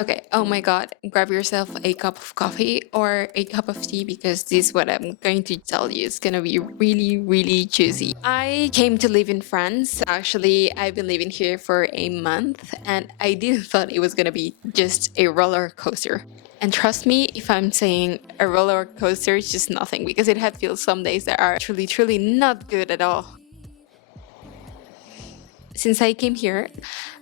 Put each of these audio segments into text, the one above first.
Okay, oh my god, grab yourself a cup of coffee or a cup of tea because this what I'm going to tell you is gonna be really, really juicy. I came to live in France. Actually, I've been living here for a month and I didn't thought it was gonna be just a roller coaster. And trust me, if I'm saying a roller coaster, it's just nothing because it had feels some days that are truly, truly not good at all. Since I came here,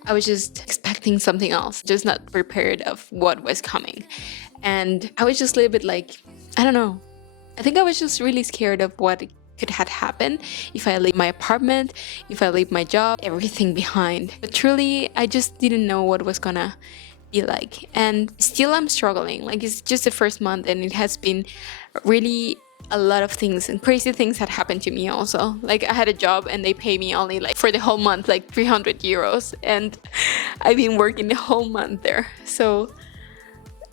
I was just expecting something else, just not prepared of what was coming. And I was just a little bit like, I don't know. I think I was just really scared of what could have happened if I leave my apartment, if I leave my job, everything behind. But truly, I just didn't know what was gonna be like. And still I'm struggling. Like it's just the first month and it has been really a lot of things and crazy things had happened to me also. Like I had a job and they pay me only like for the whole month like 300 euros and I've been working the whole month there. So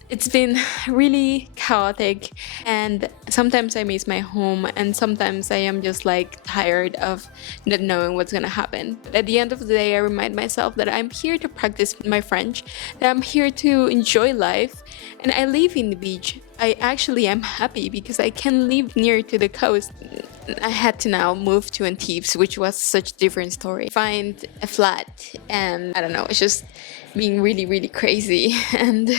it's been really chaotic and sometimes I miss my home and sometimes I am just like tired of not knowing what's gonna happen. But at the end of the day I remind myself that I'm here to practice my French, that I'm here to enjoy life and I live in the beach. I actually am happy because I can live near to the coast. I had to now move to Antibes, which was such a different story. Find a flat and I don't know, it's just being really, really crazy and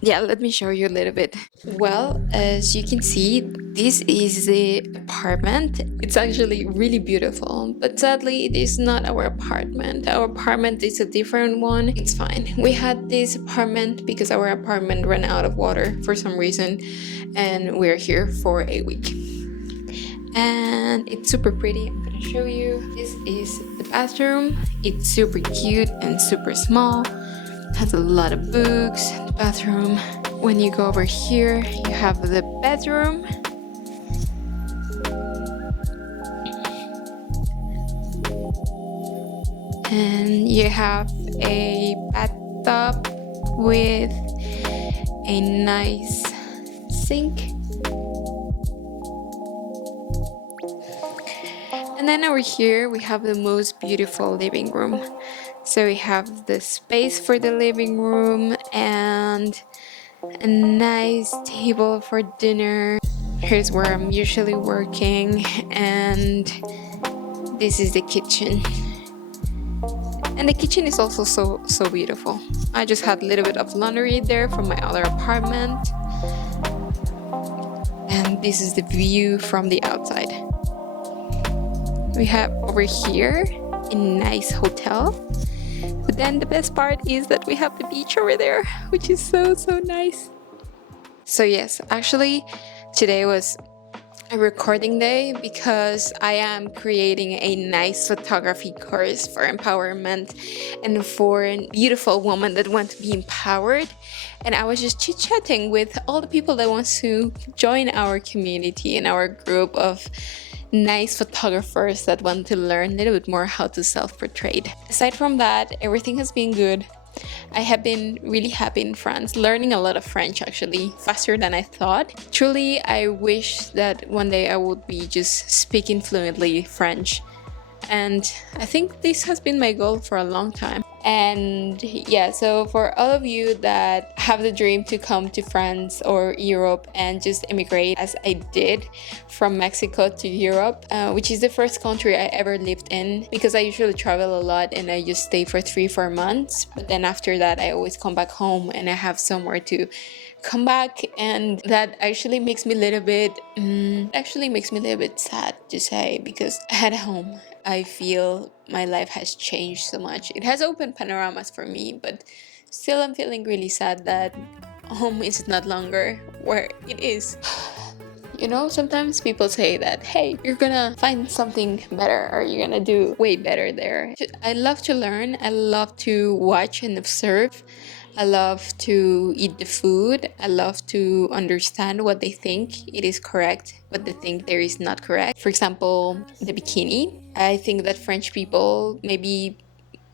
yeah, let me show you a little bit. Well, as you can see, this is the apartment. It's actually really beautiful, but sadly, it is not our apartment. Our apartment is a different one. It's fine. We had this apartment because our apartment ran out of water for some reason, and we're here for a week. And it's super pretty. I'm gonna show you. This is the bathroom. It's super cute and super small. Has a lot of books. The bathroom. When you go over here, you have the bedroom. And you have a bathtub with a nice sink. And then over here we have the most beautiful living room. So we have the space for the living room and a nice table for dinner. Here's where I'm usually working, and this is the kitchen. And the kitchen is also so beautiful. I just had a little bit of laundry there from my other apartment. And this is the view from the outside. We have over here a nice hotel. But then the best part is that we have the beach over there, which is so nice. So yes, actually today was a recording day because I am creating a nice photography course for empowerment and for a beautiful woman that want to be empowered. And I was just chit-chatting with all the people that want to join our community and our group of nice photographers that want to learn a little bit more how to self-portray. Aside from that, everything has been good. I have been really happy in France, learning a lot of French actually, faster than I thought. Truly, I wish that one day I would be just speaking fluently French. And I think this has been my goal for a long time. And yeah, so for all of you that have the dream to come to France or Europe and just immigrate as I did from Mexico to Europe, which is the first country I ever lived in, because I usually travel a lot and I just stay for 3-4 months. But then after that, I always come back home and I have somewhere to come back, and that actually makes me a little bit sad to say, because at home I feel my life has changed so much. It has opened panoramas for me, but still I'm feeling really sad that home is not longer where it is. You know, sometimes people say that, hey, you're gonna find something better or you're gonna do way better there. I love to learn, I love to watch and observe. I love to eat the food. I love to understand what they think it is correct, what they think there is not correct. For example, the bikini. I think that French people, maybe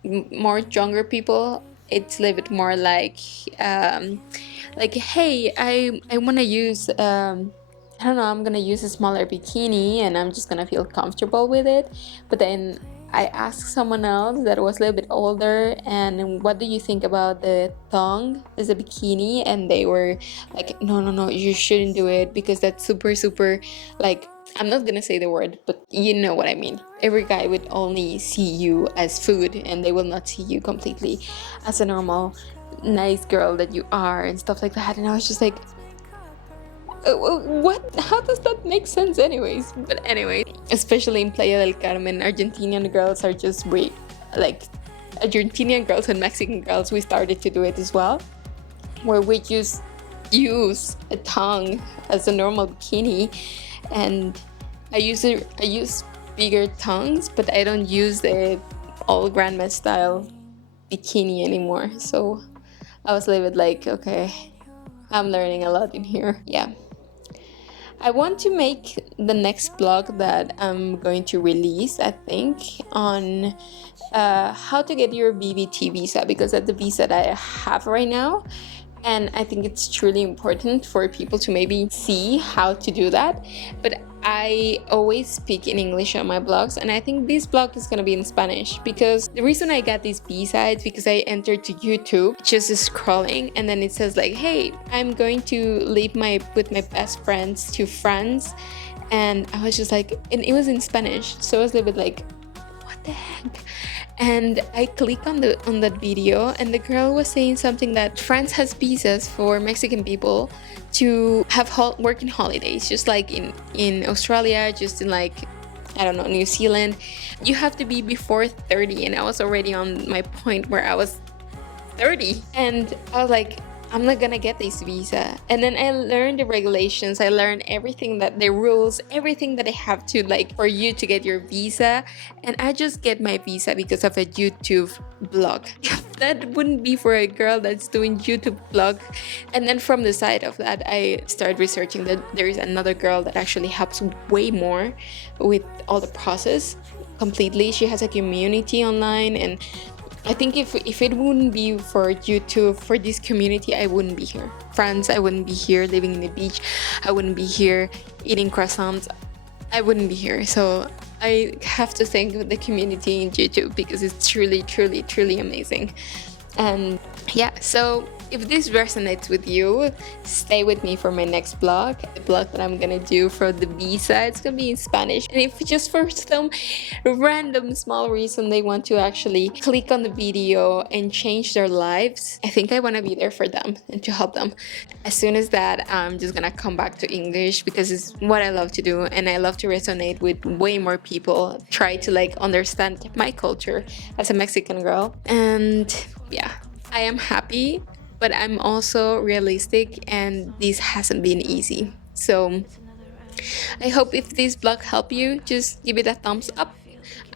more younger people, it's a little bit more like hey, I want to use I don't know, I'm gonna use a smaller bikini and I'm just gonna feel comfortable with it. But then I asked someone else that was a little bit older, and what do you think about the thong as a bikini? And they were like, no, no, no, you shouldn't do it because that's super, super, like, I'm not gonna say the word, but you know what I mean. Every guy would only see you as food, and they will not see you completely as a normal, nice girl that you are, and stuff like that. And I was just like, what? How does that make sense, anyways? But anyway, especially in Playa del Carmen, Argentinian girls are just way, like, Argentinian girls and Mexican girls, we started to do it as well, where we just use a tongue as a normal bikini. And I use bigger tongues, but I don't use the all grandma style bikini anymore. So I was a little bit like, okay, I'm learning a lot in here. Yeah. I want to make the next blog that I'm going to release, I think, on how to get your BBT visa, because that's the visa that I have right now. And I think it's truly important for people to maybe see how to do that. But I always speak in English on my blogs, and I think this blog is gonna be in Spanish, because the reason I got this visa is because I entered to YouTube, just scrolling, and then it says like, hey, I'm going to leave with my best friends to France. And I was just like, and it was in Spanish, so I was a little bit like, what the heck? And I click on that video, and the girl was saying something that France has visas for Mexican people to have working holidays, just like in Australia, just in like, I don't know, New Zealand. You have to be before 30, and I was already on my point where I was 30, and I was like, I'm not gonna get this visa. And then I learned the regulations, I learned everything, that the rules, everything that I have to, like, for you to get your visa. And I just get my visa because of a YouTube blog. That wouldn't be for a girl that's doing YouTube blog. And then from the side of that, I started researching that there is another girl that actually helps way more with all the process completely. She has a community online, and I think if it wouldn't be for YouTube, for this community, I wouldn't be here. France, I wouldn't be here living in the beach. I wouldn't be here eating croissants. I wouldn't be here. So I have to thank the community in YouTube, because it's truly, truly, truly amazing. And yeah, so if this resonates with you, stay with me for my next blog, the blog that I'm gonna do for the visa. It's gonna be in Spanish. And if just for some random small reason they want to actually click on the video and change their lives, I think I want to be there for them and to help them. As soon as that, I'm just gonna come back to English, because it's what I love to do, and I love to resonate with way more people, try to like understand my culture as a Mexican girl. And yeah, I am happy, but I'm also realistic, and this hasn't been easy. So I hope if this blog helped you, just give it a thumbs up.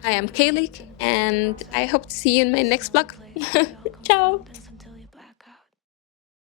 I am Kaylee, and I hope to see you in my next blog. Ciao!